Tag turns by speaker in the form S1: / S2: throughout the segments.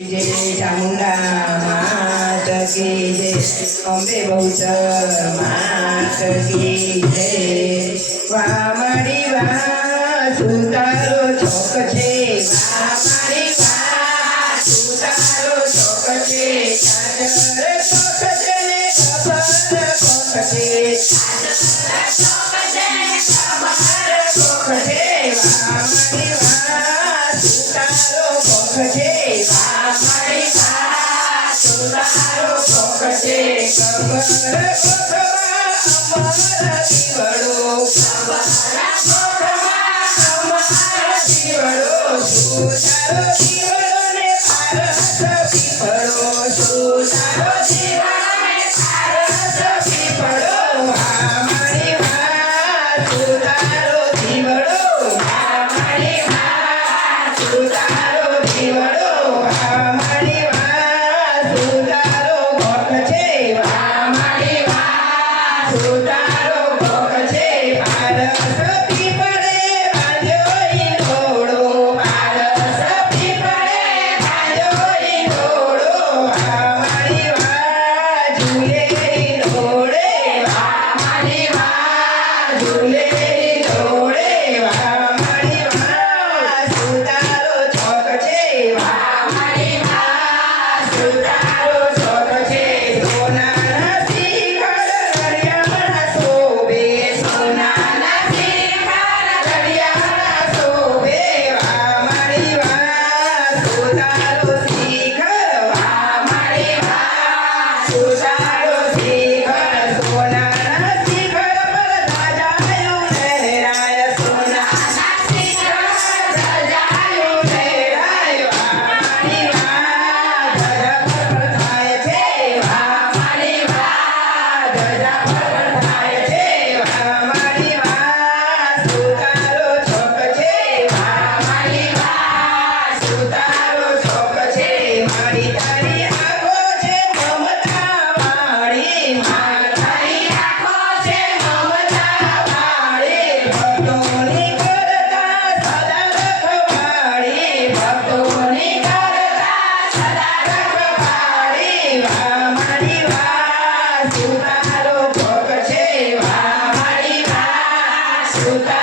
S1: જય ચામુંડા માત કી જય અંબે બહુચર માત મારી વાહ સુતારો ચોક છે Shekha Suta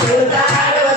S1: చూతాడు